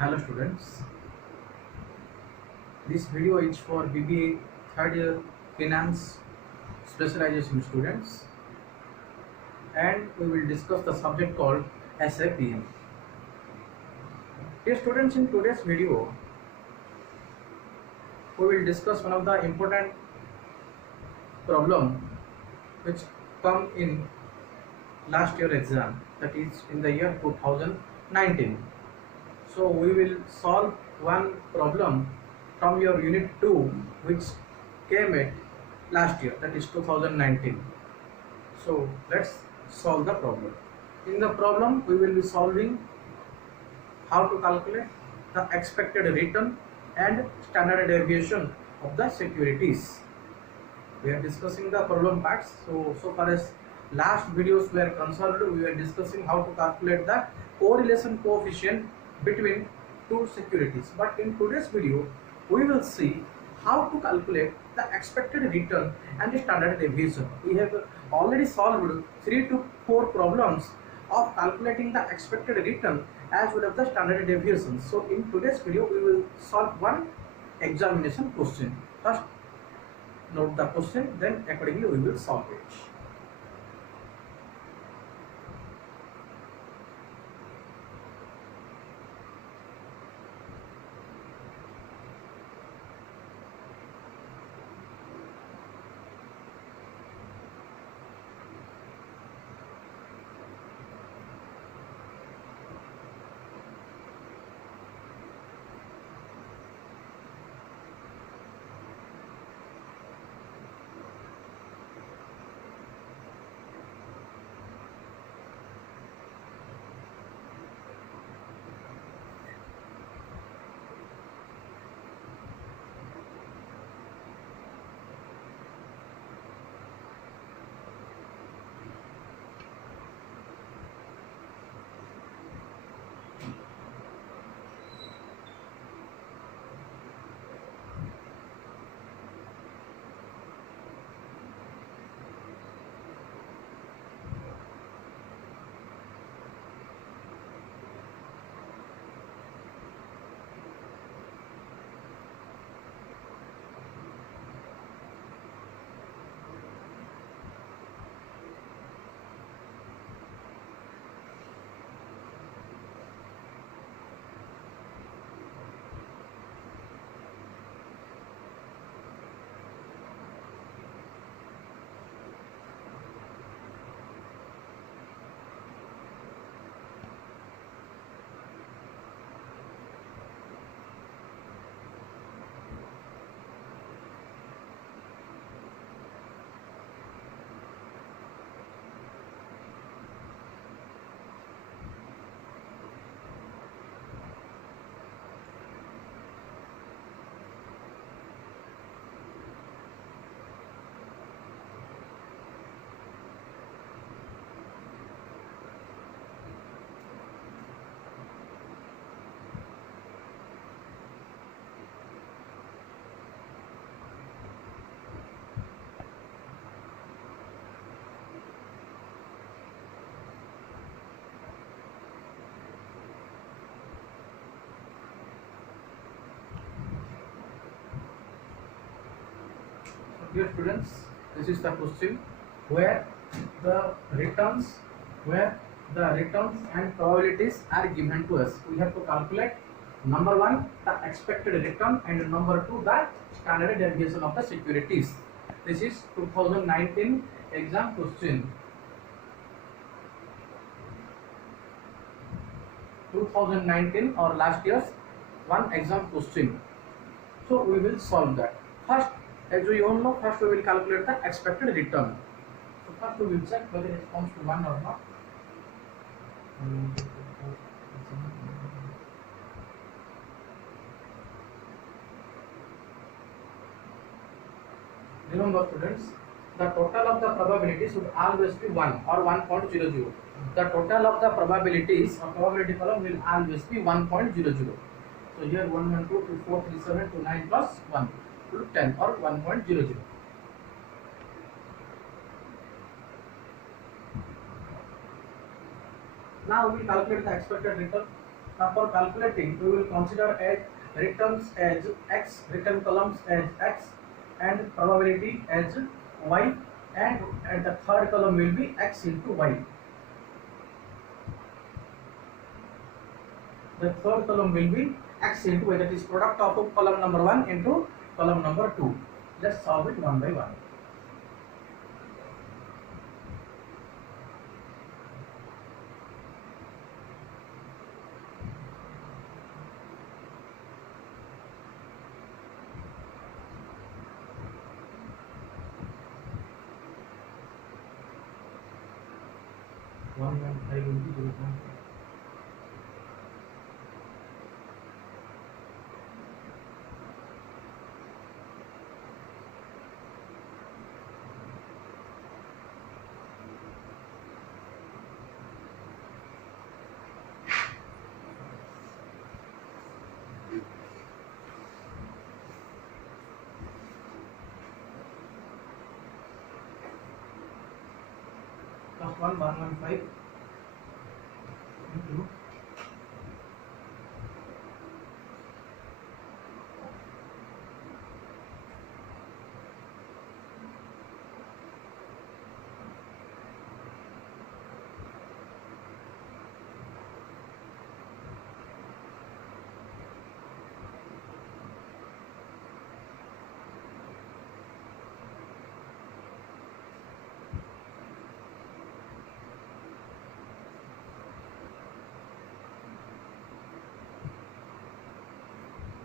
Hello students, this video is for BBA third year finance specialization students and we will discuss the subject called SAPM. Dear students, in today's video we will discuss one of the important problem which come in last year exam, that is in the year 2019. So we will solve one problem from your unit 2 which came at last year, that is 2019. So let's solve the problem. In the problem we will be solving how to calculate the expected return and standard deviation of the securities. We are discussing the problem parts. So far as last videos were concerned, we were discussing how to calculate the correlation coefficient between two securities. But in today's video, we will see how to calculate the expected return and the standard deviation. We have already solved 3 to 4 problems of calculating the expected return as well as the standard deviation. So in today's video, we will solve one examination question. First, note the question, then accordingly we will solve it. Dear students, this is the question where the returns and probabilities are given to us. We have to calculate number 1 the expected return and number 2 the standard deviation of the securities. This is 2019 exam question. 2019 or last year's one exam question. So we will solve that. First, as we all know, first we will calculate the expected return. So first we will check whether it comes to 1 or not. Remember students, the total of the probabilities should always be 1 or 1.00. The total of the probabilities or probability column will always be 1.00. So here 1, 1, 2, 2, 4, 3, 7, 2, 9 plus 1 to 10 or 1.00. Now we calculate the expected return. Now for calculating, we will consider as returns as x, return columns as x, and probability as y, and the third column will be x into y. The third column will be x into y, that is product of column number 1 into column number 2. Let's solve it one by one. One and 5 into 0.5. First one 115 into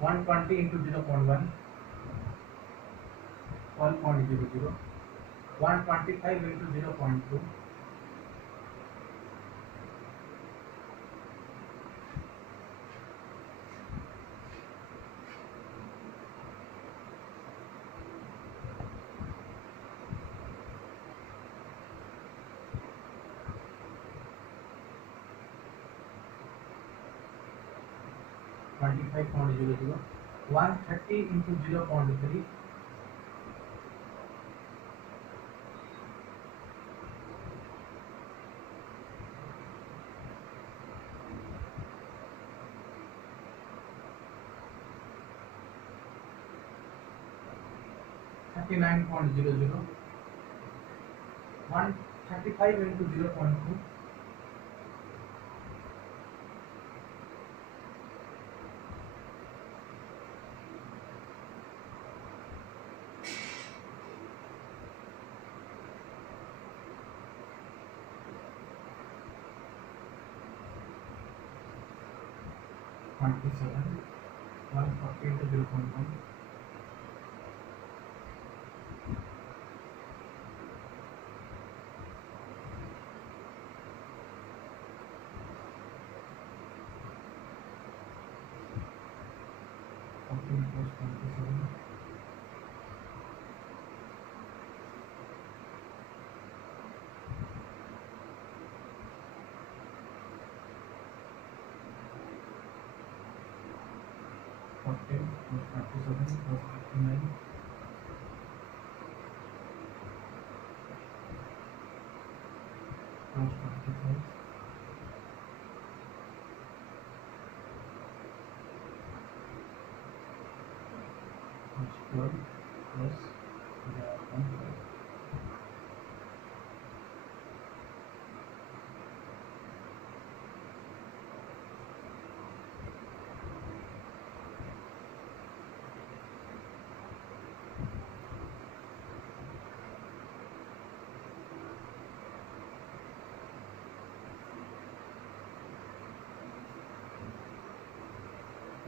120 into 0.1, 12.00, 125 into 0.2, 25.00, 130 into 0.3, 39.00, 135 into 0.2, 27, 140 into 0.1, 14 plus 27, 14 plus 27 plus 59, plus 25, plus 12 plus 0.5.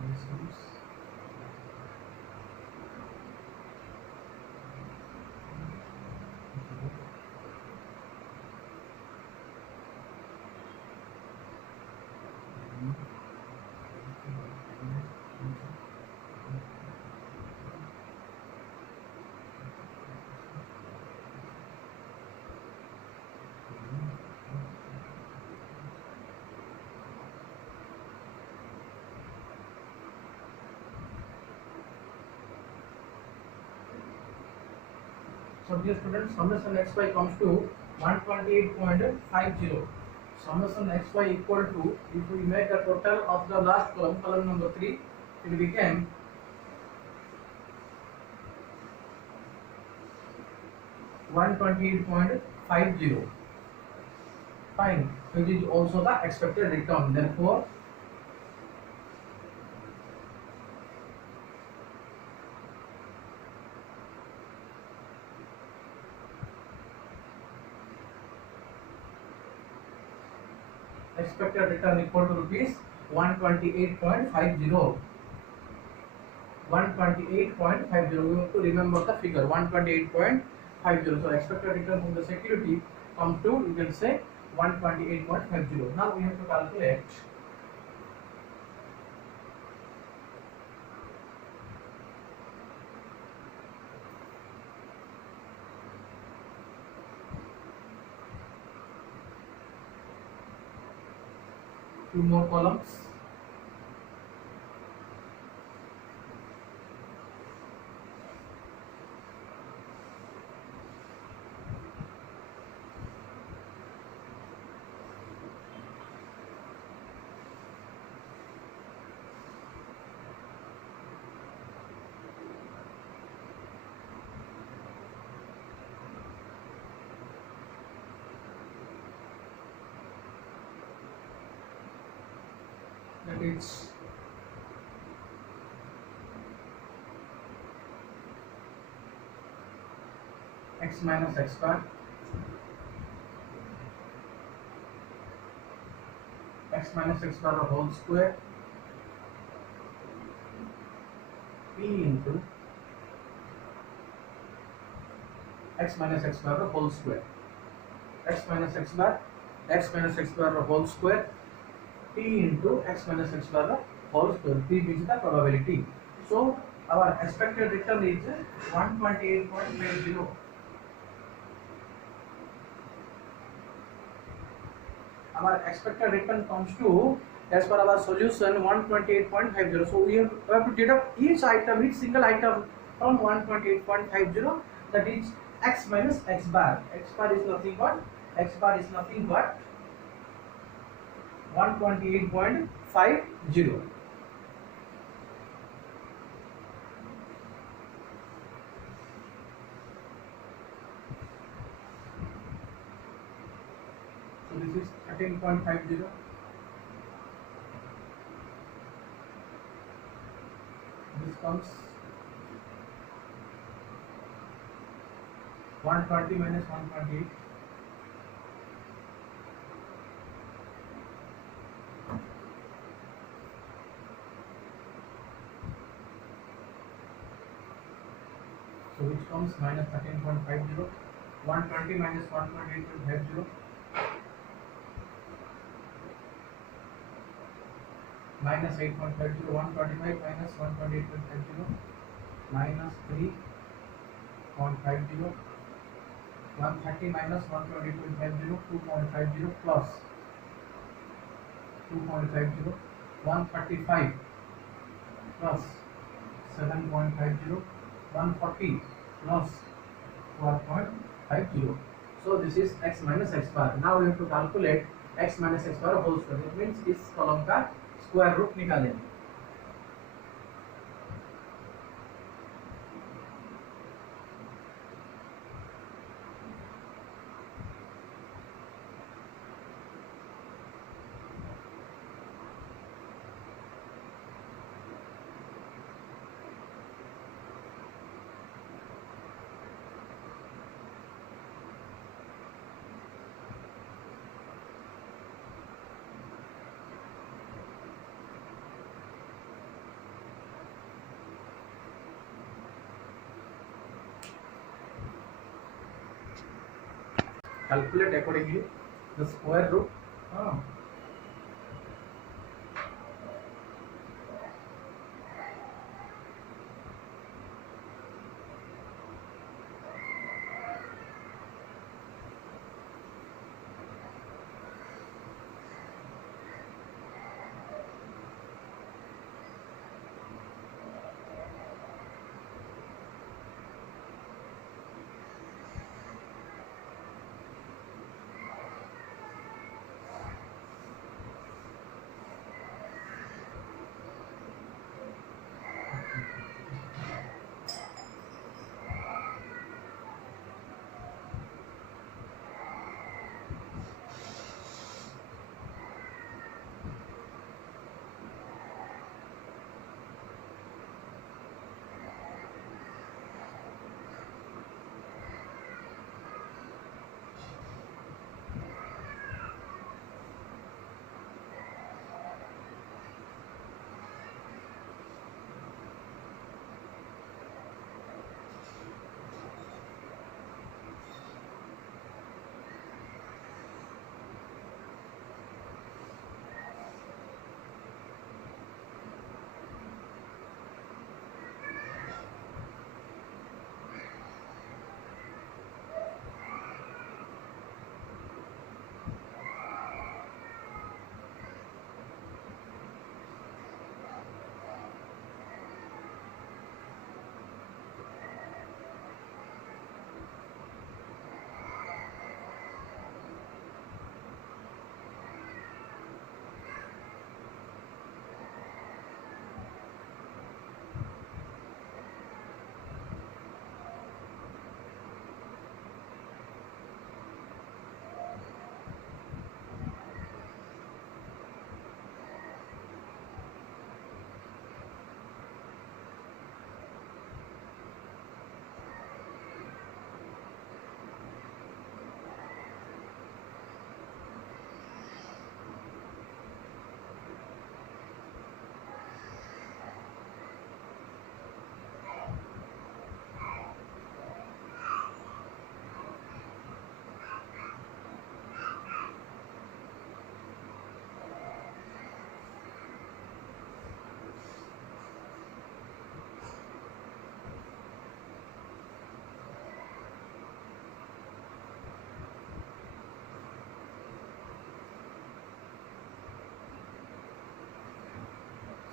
This comes so dear students, summation xy comes to 128.50. summation xy equal to, if we make the total of the last column, column number 3, it became 128.50. Fine, which is also the expected return. Therefore, expected return equal to rupees 128.50. 128.50. We have to remember the figure 128.50. So expected return from the security comes to, you can say, 128.50. Now we have to calculate two more columns. That is x minus x bar, x minus x bar the whole square, p into x minus x bar the whole square, x minus x bar, x minus x bar the whole square, p into x minus x bar the whole square. P is the probability. So our expected return is 128.50. Our expected return comes to, as per our solution, 128.50. So we have to deduct each item, each single item from 128.50. That is x minus x bar. X bar is nothing but 128.50. So this is 13.50. This comes 120 minus 128. So which comes minus 13.50. 120 minus 128.50. Minus 8.50. 125 minus 128.50. Minus 3.50. 130 minus 128.50. 2.50 plus 2.50. 135 plus 7.50. 140 plus 12.50. So this is x minus x bar. Now we have to calculate x minus x bar whole square. That means इस column का square root निकालें. Calculate accordingly the square root.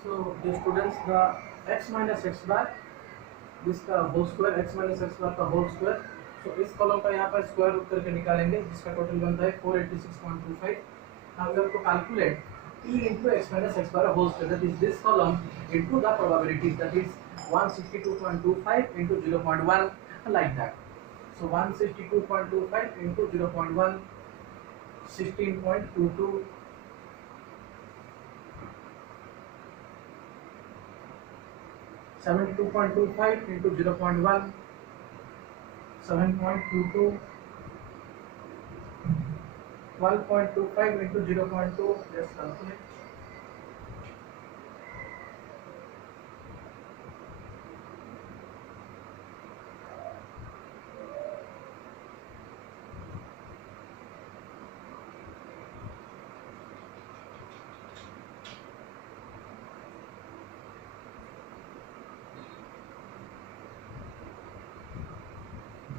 So the students, the x minus x bar, this का whole square x minus x bar का whole square, सो इस column का यहाँ पर square root करके निकालेंगे जिसका टोटल बनता है 486.25. Now we have to calculate p into x minus x bar whole square, that is this column into the probabilities, that is 162.25 into 0.1, like that. So 162.25 into 0.1, 16.22. 72.25 into 0.1, 7.22, 12.25 into 0.2, just calculate.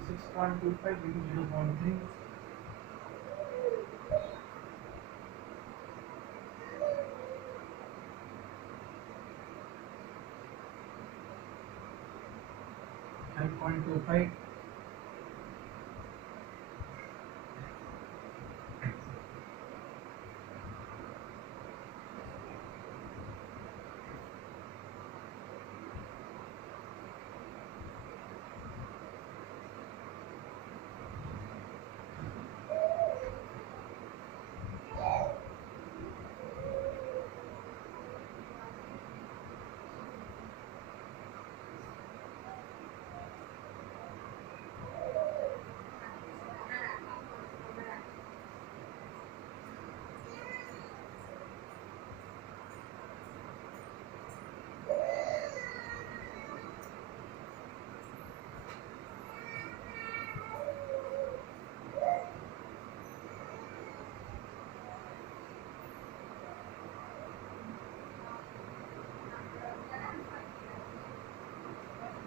Six point two five into 0.3. 5.25.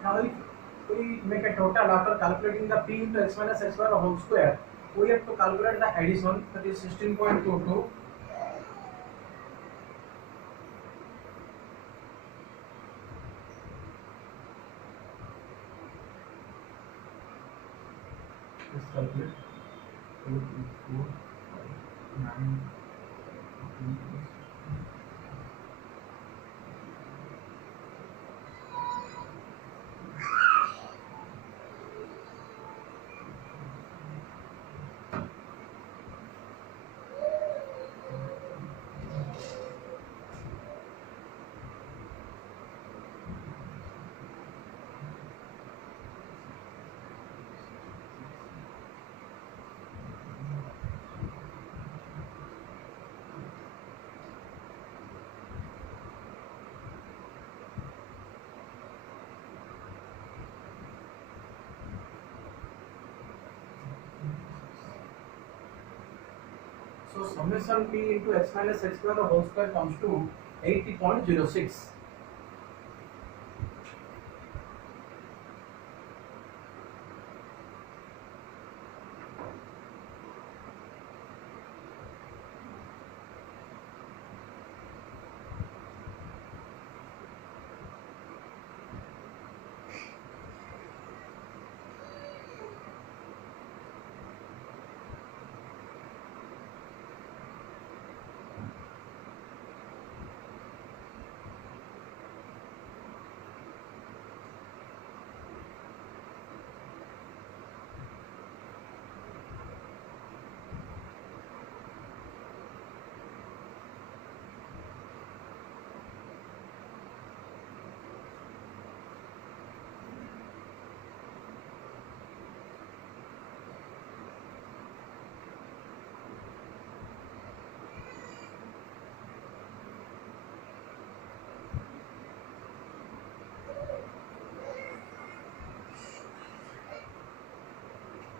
Now if we make a total after calculating the p into x minus x bar whole square, we have to calculate the addition, that is 16.22. Let's calculate. 2, 4, 5, 9, 14, 16. So summation p into x minus x square whole square comes to 80.06.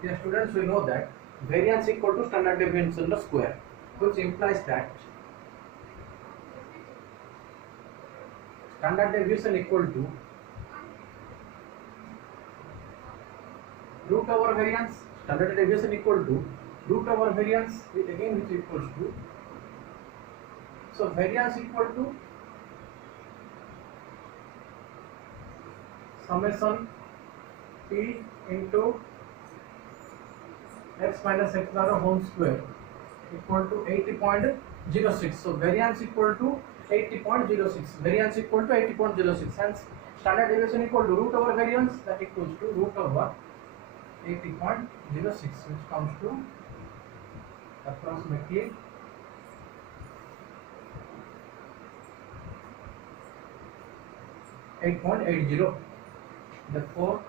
Dear students, we know that variance equal to standard deviation the square, which implies that standard deviation equal to root over variance. Standard deviation equal to root over variance, again which equals to, so variance equal to summation p into x minus x bar whole square equal to 80.06. So variance equal to 80.06. Variance equal to 80.06. Hence standard deviation equal to root over variance, that equals to root over 80.06, which comes to approximately 8.80. Therefore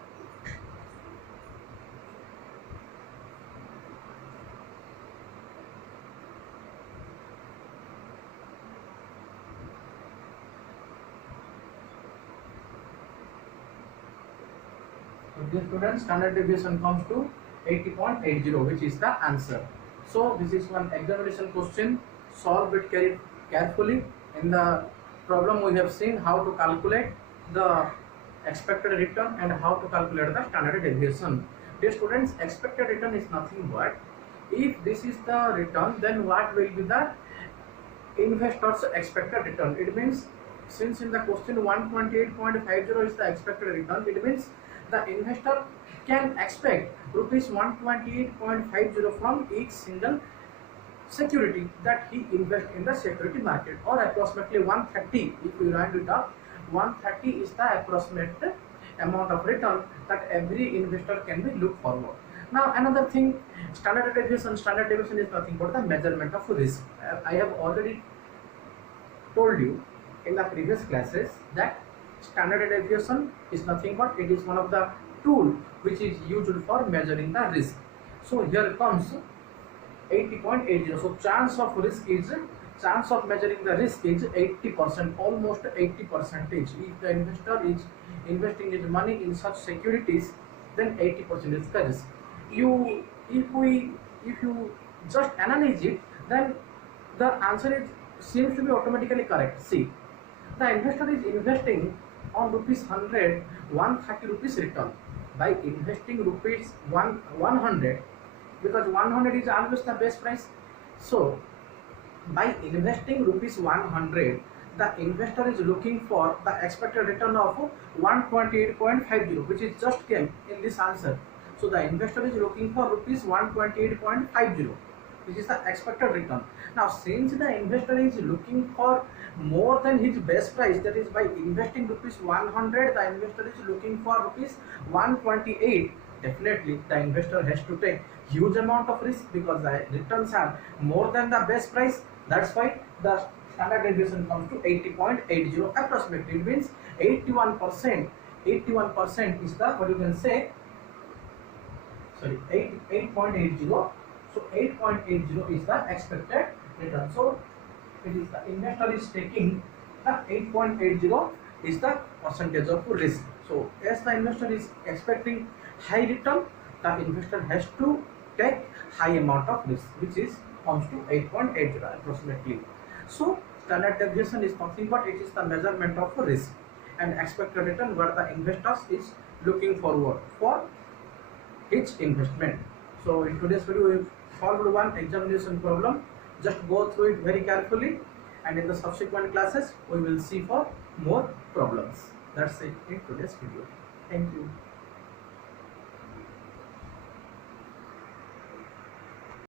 dear students, standard deviation comes to 80.80, which is the answer. So this is one examination question. Solve it carefully. In the problem we have seen how to calculate the expected return and how to calculate the standard deviation. Dear students, expected return is nothing but, if this is the return, then what will be the investor's expected return? It means, since in the question 128.50 is the expected return, it means the investor can expect rupees 128.50 from each single security that he invests in the security market, or approximately 130. If we round it up, 130 is the approximate amount of return that every investor can be look forward. Now another thing, standard deviation is nothing but the measurement of risk. I have already told you in the previous classes that standard deviation is nothing but it is one of the tool which is used for measuring the risk. So here comes 80.80. So chance of measuring the risk is 80%, almost 80%. If the investor is investing his money in such securities, then 80% is the risk. If you just analyze it, then the answer seems to be automatically correct. See, the investor is investing on rupees 100, 130 rupees return. By investing rupees 100, because 100 is always the best price. So by investing rupees 100, the investor is looking for the expected return of 128.50, which is just came in this answer. So the investor is looking for rupees 128.50, which is the expected return. Now since the investor is looking for more than his best price, that is by investing rupees 100, the investor is looking for rupees 128, definitely the investor has to take huge amount of risk, because the returns are more than the best price. That's why the standard deviation comes to 80.80 approximately. It means 81%. 81% is the, what you can say, sorry, 8.80. So 8.80 is the expected return. So it is the investor is taking the 8.80 is the percentage of risk. So as the investor is expecting high return, the investor has to take high amount of risk, which is comes to 8.80 approximately. So standard deviation is nothing but it is the measurement of risk and expected return where the investors is looking forward for its investment. So in today's video we solved one examination problem. Just go through it very carefully, and in the subsequent classes we will see for more problems. That's it in today's video. Thank you.